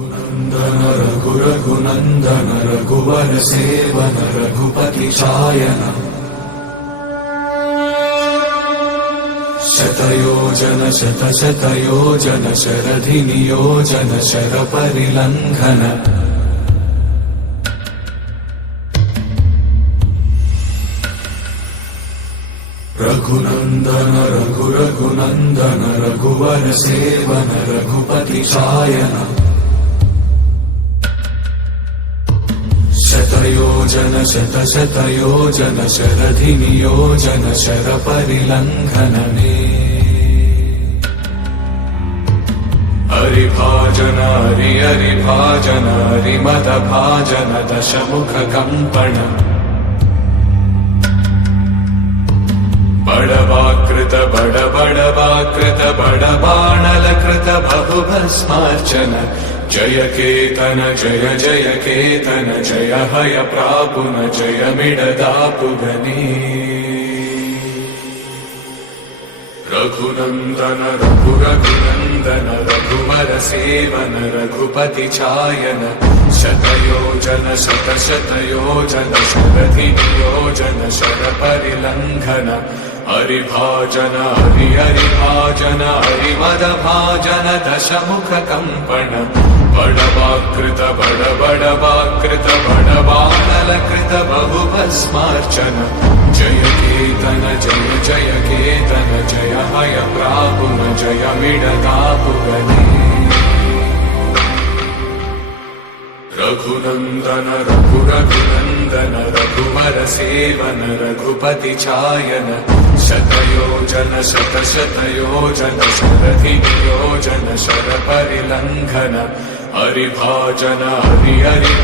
रघुनन्दन रघुरघुनन्दन रघुवर seven Raghupati Shayan शतयोजन शतशतयोजन शरधि नियोजन sir परिलंघन Raghunandan रघुरघुनन्दन रघुवर seven Raghupati Shayan शतयोजन शतशतयोजन शरधि नियोजन sir परिलंघनने हरिभाजन Hari हरिभाजन हरिमद भाजन दशमुख कंपन बड़वाकृत बड़वाकृत बड़बाणलकृत बहुभस्मार्चन जय केतन जय जय केतन जय हय प्रापुन जय मिडदापुगनी रघुनन्दन रघुरघुनन्दन रघुवर सेवन रघुपति चायन शतयोजन शतशतयोजन शरधि नियोजन शर परिलंघन हरिभाजन हरि हरिभाजन हरिमद भाजन दशमुख कंपन बड़वाकृत बड़वाकृत बड़बाणलकृत बहुभस्मार्चन जय केतन जय जय केतन जय हय प्रापुन जय मिडदापुगनी रघुनन्दन रघुरघुनन्दन रघुवर सेवन रघुपति चायन शतयोजन शतशतयोजन शरधि नियोजन शर परिलंघन हरिभाजन हरि हरि